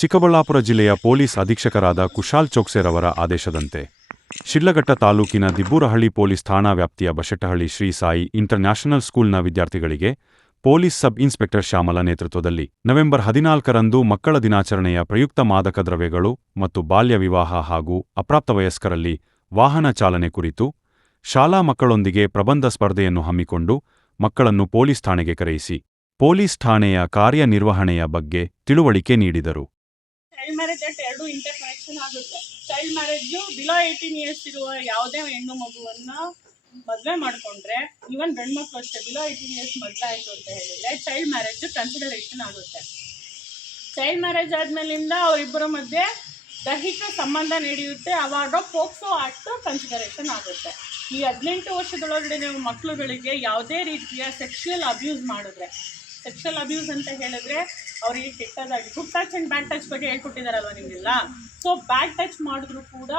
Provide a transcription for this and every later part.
ಚಿಕ್ಕಬಳ್ಳಾಪುರ ಜಿಲ್ಲೆಯ ಪೊಲೀಸ್ ಅಧೀಕ್ಷಕರಾದ ಕುಶಾಲ್ ಚೋಕ್ಸೆರವರ ಆದೇಶದಂತೆ. ಶಿಡ್ಲಘಟ್ಟ ತಾಲೂಕಿನ ದಿಬ್ಬೂರಹಳ್ಳಿ ಪೊಲೀಸ್ ಠಾಣಾ ವ್ಯಾಪ್ತಿಯ ಬಶೆಟ್ಟಹಳ್ಳಿ ಶ್ರೀ ಸಾಯಿ ಇಂಟರ್ನ್ಯಾಷನಲ್ ಸ್ಕೂಲ್ನ ವಿದ್ಯಾರ್ಥಿಗಳಿಗೆ ಪೊಲೀಸ್ ಸಬ್ ಇನ್ಸ್ಪೆಕ್ಟರ್ ಶ್ಯಾಮಲ ನೇತೃತ್ವದಲ್ಲಿ ನವೆಂಬರ್ ಹದಿನಾಲ್ಕರಂದು ಮಕ್ಕಳ ದಿನಾಚರಣೆಯ ಪ್ರಯುಕ್ತ ಮಾದಕ ದ್ರವ್ಯಗಳು ಮತ್ತು ಬಾಲ್ಯ ವಿವಾಹ ಹಾಗೂ ಅಪ್ರಾಪ್ತ ವಯಸ್ಕರಲ್ಲಿ ವಾಹನ ಚಾಲನೆ ಕುರಿತು ಶಾಲಾ ಮಕ್ಕಳೊಂದಿಗೆ ಪ್ರಬಂಧ ಸ್ಪರ್ಧೆಯನ್ನು ಹಮ್ಮಿಕೊಂಡು ಮಕ್ಕಳನ್ನು ಪೊಲೀಸ್ ಠಾಣೆಗೆ ಕರೆಯಿಸಿ. ಪೊಲೀಸ್ ಠಾಣೆಯ ಕಾರ್ಯನಿರ್ವಹಣೆಯ ಬಗ್ಗೆ ತಿಳುವಳಿಕೆ ನೀಡಿದರು. ಚೈಲ್ಡ್ ಮ್ಯಾರೇಜ್ ಆಕ್ಟ್ ಎರಡು ಇಂಟರ್ ಕನೆಕ್ಷನ್ ಆಗುತ್ತೆ child marriage below eighteen years ಇರುವ ಯಾವುದೇ ಹೆಣ್ಣು ಮಗುವನ್ನ ಮದುವೆ ಮಾಡ್ಕೊಂಡ್ರೆ ಈವನ್ ಗಂಡು ಮಕ್ಕಳು ಅಷ್ಟೇ ಬಿಲೋ ಏಯ್ಟೀನ್ ಇಯರ್ಸ್ ಮದುವೆ ಆಯಿತು ಅಂತ ಹೇಳಿದ್ರೆ ಚೈಲ್ಡ್ ಮ್ಯಾರೇಜ್ ಕನ್ಸಿಡರೇಷನ್ ಆಗುತ್ತೆ. ಚೈಲ್ಡ್ ಮ್ಯಾರೇಜ್ ಆದ್ಮೇಲಿಂದ ಅವರಿಬ್ಬರ ಮಧ್ಯೆ ದೈಹಿಕ ಸಂಬಂಧ ನಡೆಯುತ್ತೆ, ಅವಾಗ ಪೋಕ್ಸೋ ಆಕ್ಟ್ ಕನ್ಸಿಡರೇಷನ್ ಆಗುತ್ತೆ. ಈ ಹದಿನೆಂಟು ವರ್ಷದೊಳಗಡೆ ನೀವು ಮಕ್ಕಳುಗಳಿಗೆ ಯಾವುದೇ ರೀತಿಯ ಸೆಕ್ಷುಯಲ್ ಅಬ್ಯೂಸ್ ಮಾಡಿದ್ರೆ ಸೆಕ್ಷುಯಲ್ ಅಬ್ಯೂಸ್ ಅಂತ ಹೇಳಿದ್ರೆ ಅವರಿಗೆ ಕೆಟ್ಟದಾಗಿ good touch and bad touch ಬಗ್ಗೆ ಹೇಳ್ಕೊಟ್ಟಿದ್ದಾರಲ್ವ ನಿಮಗೆಲ್ಲ? ಸೊ ಬ್ಯಾಡ್ ಟಚ್ ಮಾಡಿದ್ರು ಕೂಡ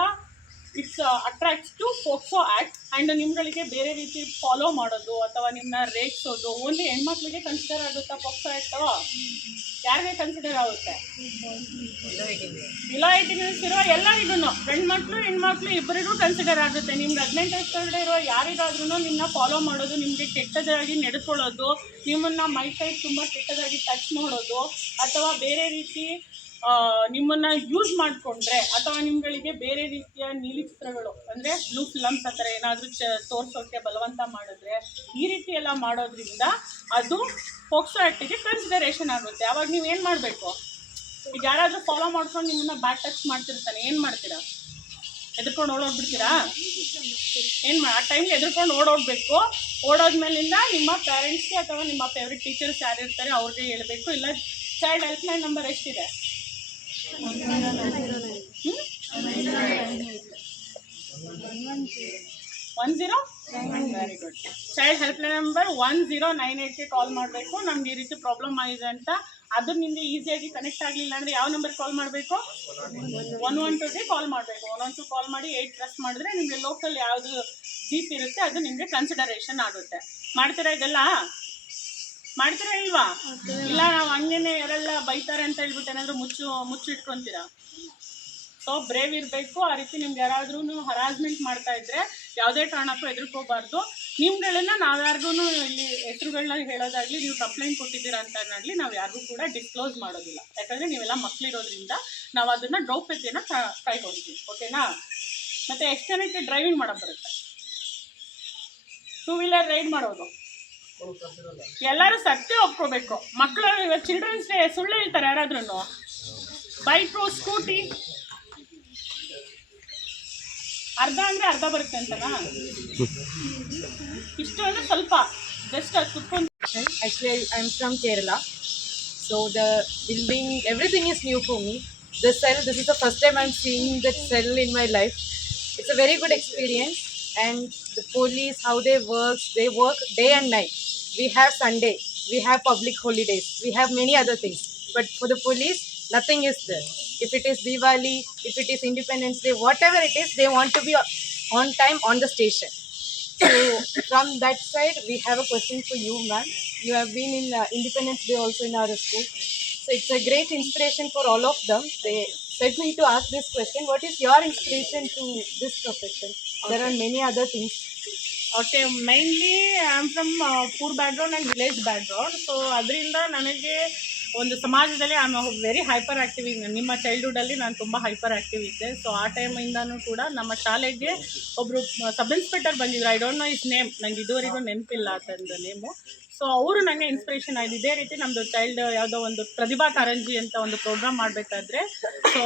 it's attracts to POCSO act and ನಿಮ್ಗಳಿಗೆ ಬೇರೆ ರೀತಿ ಫಾಲೋ ಮಾಡೋದು ಅಥವಾ ನಿಮ್ಮನ್ನ ರೇಗಿಸೋದು ಓನ್ಲಿ ಹೆಣ್ಮಕ್ಳಿಗೆ ಕನ್ಸಿಡರ್ ಆಗುತ್ತಾ ಫೋಕ್ಸೋ ಆ್ಯಕ್ಟು ಯಾರಿಗೆ ಕನ್ಸಿಡರ್ ಆಗುತ್ತೆ? ಬಿಲೋ ಏಯ್ಟೀನ್ ಇಯರ್ಸ್ ಇರೋ ಎಲ್ಲರಿಗೂ ಗಂಡ್ಮಕ್ಳು, ಹೆಣ್ಮಕ್ಳು ಇಬ್ಬರಿಗೂ ಕನ್ಸಿಡರ್ ಆಗುತ್ತೆ. ನಿಮ್ಗೆ ಹದಿನೆಂಟು ವರ್ಷದೊಳಗಡೆ ಇರೋ ಯಾರಿಗಾದ್ರೂ ನಿಮ್ಮನ್ನ ಫಾಲೋ ಮಾಡೋದು, ನಿಮಗೆ ಕೆಟ್ಟದಾಗಿ ನಡ್ಕೊಳ್ಳೋದು, ನಿಮ್ಮನ್ನು ಮೈ ಕೈ ತುಂಬ ಕೆಟ್ಟದಾಗಿ ಟಚ್ ಮಾಡೋದು ಅಥವಾ ಬೇರೆ ರೀತಿ ನಿಮ್ಮನ್ನ ಯೂಸ್ ಮಾಡಿಕೊಂಡ್ರೆ ಅಥವಾ ನಿಮ್ಗಳಿಗೆ ಬೇರೆ ರೀತಿಯ ನೀಲಿ ಚಿತ್ರಗಳು, ಅಂದರೆ ಬ್ಲೂ ಫಿಲಮ್ಸ್ ಆ ಥರ ಏನಾದರೂ ತೋರಿಸೋಕ್ಕೆ ಬಲವಂತ ಮಾಡಿದ್ರೆ ಈ ರೀತಿ ಎಲ್ಲ ಮಾಡೋದ್ರಿಂದ ಅದು ಫೋಕ್ಸೋ ಆ್ಯಕ್ಟಿಗೆ ಕನ್ಸಿಡರೇಷನ್ ಆಗುತ್ತೆ. ಅವಾಗ ನೀವು ಏನು ಮಾಡಬೇಕು? ಈಗ ಯಾರಾದರೂ ಫಾಲೋ ಮಾಡ್ಕೊಂಡು ನಿಮ್ಮನ್ನ ಬ್ಯಾಕ್ ಟಚ್ ಮಾಡ್ತಿರ್ತಾನೆ, ಏನು ಮಾಡ್ತೀರಾ? ಎದ್ಕೊಂಡು ಓಡೋಗ್ಬಿಡ್ತೀರಾ? ಏನು ಆ ಟೈಮ್ಗೆ ಎದ್ಕೊಂಡು ಓಡೋಗ್ಬೇಕು. ಓಡೋದ್ಮೇಲಿಂದ ನಿಮ್ಮ ಪೇರೆಂಟ್ಸ್ಗೆ ಅಥವಾ ನಿಮ್ಮ ಫೇವ್ರೆಟ್ ಟೀಚರ್ಸ್ ಯಾರು ಇರ್ತಾರೆ ಅವ್ರಿಗೆ ಹೇಳ್ಬೇಕು. ಇಲ್ಲ ಚೈಲ್ಡ್ ಹೆಲ್ಪ್ ಲೈನ್ ನಂಬರ್ ಎಷ್ಟಿದೆ? One zero very good child help line number one zero nine ಏಯ್ಟ್ಗೆ call ಮಾಡಬೇಕು. ನಮ್ಗೆ ಈ ರೀತಿ ಪ್ರಾಬ್ಲಮ್ ಆಗಿದೆ ಅಂತ. ಅದು ನಿಮಗೆ ಈಸಿಯಾಗಿ ಕನೆಕ್ಟ್ ಆಗಲಿಲ್ಲ ಅಂದರೆ ಯಾವ ನಂಬರ್ ಕಾಲ್ ಮಾಡಬೇಕು? ಒನ್ ಒನ್ ಟೂಗೆ ಕಾಲ್ ಮಾಡಬೇಕು. ಒನ್ ಒನ್ ಟು ಕಾಲ್ ಮಾಡಿ ಏಯ್ಟ್ ಪ್ರೆಸ್ ಮಾಡಿದ್ರೆ ನಿಮಗೆ ಲೋಕಲ್ ಯಾವುದು ಜೀಪ್ ಇರುತ್ತೆ, ಅದು ನಿಮಗೆ ಕನ್ಸಿಡರೇಷನ್ ಆಗುತ್ತೆ. ಮಾಡ್ತೀರಾ ಇದೆಲ್ಲ? ಮಾಡ್ತೀರಾ ಇಲ್ವಾ? ಇಲ್ಲ, ನಾವು ಹಂಗೇನೆ ಯಾರೆಲ್ಲ ಬೈತಾರೆ ಅಂತ ಹೇಳ್ಬಿಟ್ಟು ಏನಾದರೂ ಮುಚ್ಚು, ಮುಚ್ಚಿಟ್ಕೊಂತೀರಾ? ಸೊ ಬ್ರೇವ್ ಇರಬೇಕು. ಆ ರೀತಿ ನಿಮ್ಗೆ ಯಾರಾದ್ರೂ ಹರಾಸ್ಮೆಂಟ್ ಮಾಡ್ತಾ ಇದ್ರೆ ಯಾವುದೇ ಕಾರಣಕ್ಕೂ ಎದುರ್ಕೋಬಾರ್ದು ನಿಮ್ಗಳನ್ನ ನಾವು ಯಾರಿಗೂ ಇಲ್ಲಿ ಹೆಸರುಗಳನ್ನ ಹೇಳೋದಾಗ್ಲಿ ನೀವು ಕಂಪ್ಲೇಂಟ್ ಕೊಟ್ಟಿದ್ದೀರಾ ಅಂತ ಅನ್ನೋದ್ಲಿ ನಾವು ಯಾರಿಗೂ ಕೂಡ ಡಿಸ್ಕ್ಲೋಸ್ ಮಾಡೋದಿಲ್ಲ. ಯಾಕಂದರೆ ನೀವೆಲ್ಲ ಮಕ್ಕಳಿರೋದ್ರಿಂದ ನಾವು ಅದನ್ನು ಗೌಪ್ಯತೆಯನ್ನು ಕಾಯ್ಕೊಳ್ತೀವಿ ಓಕೆನಾ ಮತ್ತು ಎಷ್ಟು ಜನಕ್ಕೆ ಡ್ರೈವಿಂಗ್ ಮಾಡೋಕೆ ಬರುತ್ತೆ? ಟೂ ವೀಲರ್ ರೈಡ್ ಮಾಡೋದು. ಎಲ್ಲರೂ ಸತ್ಯ ಒಪ್ಕೋಬೇಕು ಮಕ್ಕಳು ಇವಾಗ ಚಿಲ್ಡ್ರನ್ಸ್ ಡೇ ಸುಳ್ಳು ಹೇಳ್ತಾರೆ ಯಾರಾದ್ರೂ ಬೈಕು ಸ್ಕೂಟಿ ಅರ್ಧ ಅಂದರೆ ಅರ್ಧ ಬರುತ್ತೆ ಅಂತನಾ ಇಷ್ಟು ಅಂದರೆ ಸ್ವಲ್ಪ ಜಸ್ಟ್ ಅದು ಕುತ್ಕೊಂಡು I am from Kerala So the building, everything is new for the cell this is the first time time I'm seeing cell cell in my life. It's a very good experience. And the police, how they work, they work day and night. We have Sunday, we have public holidays, we have many other things. But for the police, nothing is there. If it is Diwali, if it is Independence Day, whatever it is, they want to be on time on the station. So from that side, we have a question for you, ma'am. You have been in uh, Independence Day also in our school. So it's a great inspiration for all of them. They said me to ask this question. What is your inspiration to this profession? There are many other things. Okay mainly I am from poor background and village background so ಅದರಿಂದ ನನಗೆ ಒಂದು ಸಮಾಜದಲ್ಲಿ I am very hyperactive ನಿಮ್ಮ ಚೈಲ್ಡ್ಹುಡ್ಡಲ್ಲಿ ನಾನು ತುಂಬ hyper active ಇದ್ದೆ. So ಆ ಟೈಮಿಂದನೂ ಕೂಡ ನಮ್ಮ ಶಾಲೆಗೆ ಒಬ್ಬರು ಸಬ್ ಇನ್ಸ್ಪೆಕ್ಟರ್ ಬಂದಿದ್ರು. I don't know is name ನಂಗೆ ಇದುವರೆಗೂ ನೆನಪಿಲ್ಲ ಆತಂದು ನೇಮು ಸೊ ಅವರು ನನಗೆ ಇನ್ಸ್ಪಿರೇಷನ್ ಆಯ್ತು. ಇದೇ ರೀತಿ ನಮ್ಮದು ಚೈಲ್ಡ್ ಯಾವುದೋ ಒಂದು ಪ್ರತಿಭಾ ಕಾರಂಜಿ ಅಂತ ಒಂದು ಪ್ರೋಗ್ರಾಮ್ ಮಾಡಬೇಕಾದ್ರೆ so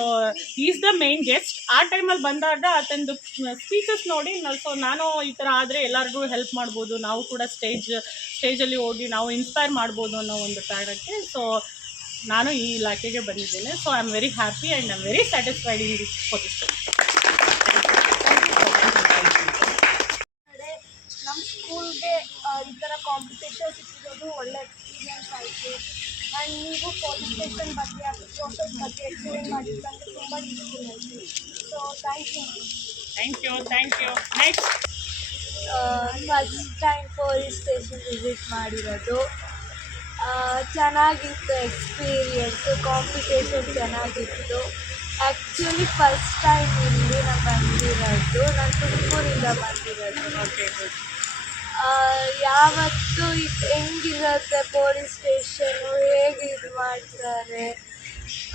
is the main guest ಆ ಟೈಮಲ್ಲಿ ಬಂದಾಗ ಆತಂದು ಸ್ಪೀಚಸ್ ನೋಡಿ ಸೊ ನಾನು ಈ ಥರ ಆದರೆ ಎಲ್ಲರಿಗೂ ಹೆಲ್ಪ್ ಮಾಡ್ಬೋದು. ನಾವು ಕೂಡ ಸ್ಟೇಜ್ ಸ್ಟೇಜಲ್ಲಿ ಹೋಗಿ ನಾವು ಇನ್ಸ್ಪೈರ್ ಮಾಡ್ಬೋದು ಅನ್ನೋ ಒಂದು ಕಾರಣಕ್ಕೆ ಸೊ ನಾನು ಈ ಇಲಾಖೆಗೆ ಬಂದಿದ್ದೇನೆ. So I am very happy and I am very satisfied in this position ಕಡೆ ನಮ್ಮ ಸ್ಕೂಲ್ಗೆ ಈ ಥರ ಸಿಕ್ಕಿರೋದು ಒಳ್ಳೆ ಎಕ್ಸ್ಪೀರಿಯನ್ಸ್ ಆಯಿತು. ಆ್ಯಂಡ್ ನೀವು ಪೊಲೀಸ್ ಸ್ಟೇಷನ್ ಬಗ್ಗೆ ಅದು ಪ್ರೋಸೆಸ್ ಬಗ್ಗೆ ಎಕ್ಸ್ಪ್ಲೇನ್ ನನಗೆ ತುಂಬ ಯೂಸ್ಫುಲ್ ಆಯಿತು. So thank you thank you thank you next first time police station visit ಮಾಡಿರೋದು. ಚೆನ್ನಾಗಿತ್ತು ಎಕ್ಸ್ಪೀರಿಯನ್ಸು ಕಾಂಪಿಟೇಷನ್ ಚೆನ್ನಾಗಿತ್ತು. ಆ್ಯಕ್ಚುಲಿ ಫಸ್ಟ್ ಟೈಮ್ ಇಲ್ಲಿ ನಾನು ಬಂದಿರೋದು. ನಾನು ತುಮಕೂರಿಂದ ಬಂದಿರೋದು. ಓಕೆ ಯಾವತ್ತು ಹೆಂಗಿರುತ್ತೆ ಪೊಲೀಸ್ ಸ್ಟೇಷನು ಹೇಗೆ ಇದು ಮಾಡ್ತಾರೆ?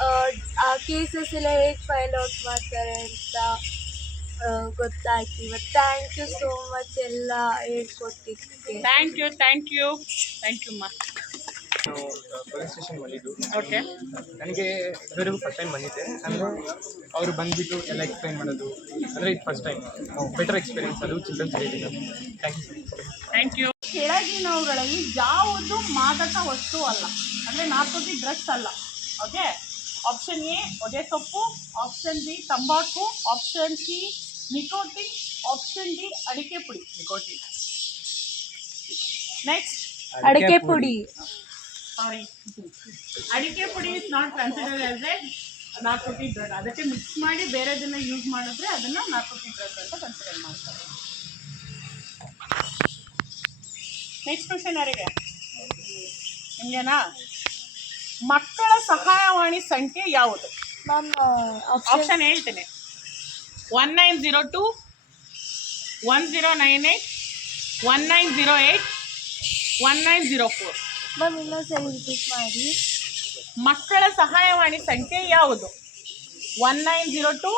ಆ, ಕೇಸಸ್ ಎಲ್ಲ ಹೇಗೆ ಫೈಲ್ ಔಟ್ ಮಾಡ್ತಾರೆ ಅಂತ ಗೊತ್ತಾಯ್ತು ಇವತ್ತು ಥ್ಯಾಂಕ್ ಯು ಸೋ ಮಚ್ ಎಲ್ಲ ಹೇಳ್ಕೊಟ್ಟಿದ್ದಕ್ಕೆ. Thank you thank you thank you ಮಾ ಪೊಲೀಸ್ ಸ್ಟೇಷನ್ ಬಂದಿದ್ದು. ಓಕೆ ನನಗೆ ಇದುವರೆಗೂ ಫಸ್ಟ್ ಟೈಮ್ ಬಂದಿದ್ದೆ. ಅಂದರೆ ಅವರು ಬಂದುಬಿಟ್ಟು ಎಲ್ಲ ಎಕ್ಸ್ಪ್ಲೈನ್ ಮಾಡೋದು. ಅಂದರೆ ಇದು ಫಸ್ಟ್ ಟೈಮ್ ಬೆಟರ್ ಎಕ್ಸ್ಪೀರಿಯನ್ಸ್ ಅದು children's rating thank you thank you ಕೆಳಗಿನವುಗಳಲ್ಲಿ ಯಾವುದು ಮಾದಕ ವಸ್ತು ಅಲ್ಲ. ಅಂದರೆ ನಾರ್ಕೋಟಿಕ್ ಡ್ರಗ್ಸ್ ಅಲ್ಲ. ಓಕೆ ಆಪ್ಷನ್ ಎ ಒದೆ ಸೊಪ್ಪು. ಆಪ್ಷನ್ ಬಿ ತಂಬಾಕು. Option C nicotine. Option D ಅಡಿಕೆ ಪುಡಿ. ನಿಕೋಟಿನ್. ನೆಕ್ಸ್ಟ್ ಅಡಿಕೆ ಪುಡಿ. ಸಾರಿ ಅಡಿಕೆ ಪುಡಿ is not consider as a narcotic drug ಅದಕ್ಕೆ ಮಿಕ್ಸ್ ಮಾಡಿ ಬೇರೆದನ್ನ ಯೂಸ್ ಮಾಡಿದ್ರೆ ಅದನ್ನ ನಾರ್ಕೋಟಿಕ್ ಡ್ರಗ್ ಅಂತ ಕನ್ಸಿಡರ್ ಮಾಡ್ತಾರೆ. ನೆಕ್ಸ್ಟ್ ಕ್ವಶನ್ ಯಾರಿಗೆ? ನಿಮಗೇನಾ? ಮಕ್ಕಳ ಸಹಾಯವಾಣಿ ಸಂಖ್ಯೆ ಯಾವುದು? ನಾನು ಆಪ್ಷನ್ ಹೇಳ್ತೀನಿ. One nine zero two one zero nine eight one nine zero eight one nine zero four ಇನ್ನೊಂದ್ಸರಿ ರಿಪೀಟ್ ಮಾಡಿ. ಮಕ್ಕಳ ಸಹಾಯವಾಣಿ ಸಂಖ್ಯೆ ಯಾವುದು? One nine zero two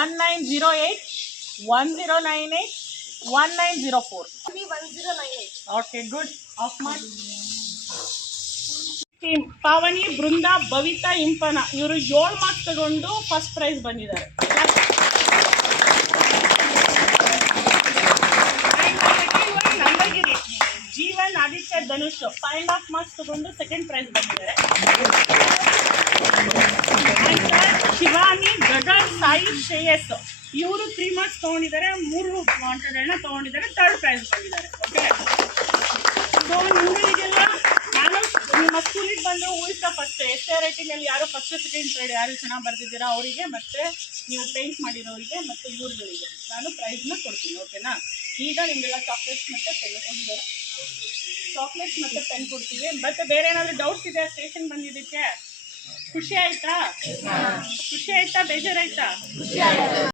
one nine zero eight one zero nine eight one nine zero four okay good off ಮಾಡಿ ಪಾವನಿ, ಬೃಂದ, ಭವಿತಾ, ಇಂಪನ, ಇವರು ಏಳು marks ತಗೊಂಡು ಫಸ್ಟ್ ಪ್ರೈಸ್ ಬಂದಿದ್ದಾರೆ. Dhanush. Five and half marks ತಗೊಂಡು ಸೆಕೆಂಡ್ ಪ್ರೈಸ್ ಬಂದಿದ್ದಾರೆ. ಶಿವಾನಿ, ಗಗನ್, ಸಾಯಿ ಶ್ರೇಯಸ್ ಇವರು ತ್ರೀ ಮಾರ್ಕ್ಸ್ ತಗೊಂಡಿದ್ದಾರೆ, ಮೂರು ವಾಂಟೆಡ್ನ ತಗೊಂಡಿದ್ದಾರೆ ಥರ್ಡ್ ಪ್ರೈಸ್ ಬಂದಿದ್ದಾರೆ. ಓಕೆ ಸೊ ನಿಮ್ಮಿಗೆಲ್ಲ ನಾನು ನಿಮ್ಮ ಸ್ಕೂಲಿಗೆ ಬಂದು ಉಳಿತಾ ಫಸ್ಟ್ ಎಸ್ ರೇಟಿಂಗಲ್ಲಿ ಯಾರು ಫಸ್ಟ್ ಸೆಕೆಂಡ್ ಥರ್ಡ್ ಯಾರು ಚೆನ್ನಾಗಿ ಬರ್ತಿದ್ದೀರಾ ಅವರಿಗೆ ಮತ್ತು ನೀವು ಪೇಂಟ್ ಮಾಡಿರೋರಿಗೆ ಮತ್ತು ಇವ್ರುಗಳಿಗೆ ನಾನು ಪ್ರೈಸ್ನ ಕೊಡ್ತೀನಿ ಓಕೆನಾ ಈಗ ನಿಮಗೆಲ್ಲ ಚಾಕ್ಲೇಟ್ಸ್ ಮತ್ತು ತೆಗೆದುಕೊಂಡಿದ್ದಾರೆ. ಚಾಕ್ಲೇಟ್ಸ್ ಮತ್ತು ಪೆನ್ ಕೊಡ್ತೀವಿ. ಮತ್ತೆ ಬೇರೆ ಏನಾದರೂ ಡೌಟ್ಸ್ ಇದೆಯಾ ಸ್ಟೇಷನ್ ಬಂದಿದ್ದಕ್ಕೆ. ಖುಷಿ ಆಯ್ತಾ? ಖುಷಿ ಆಯ್ತಾ? ಬೇಜಾರಾಯ್ತಾ?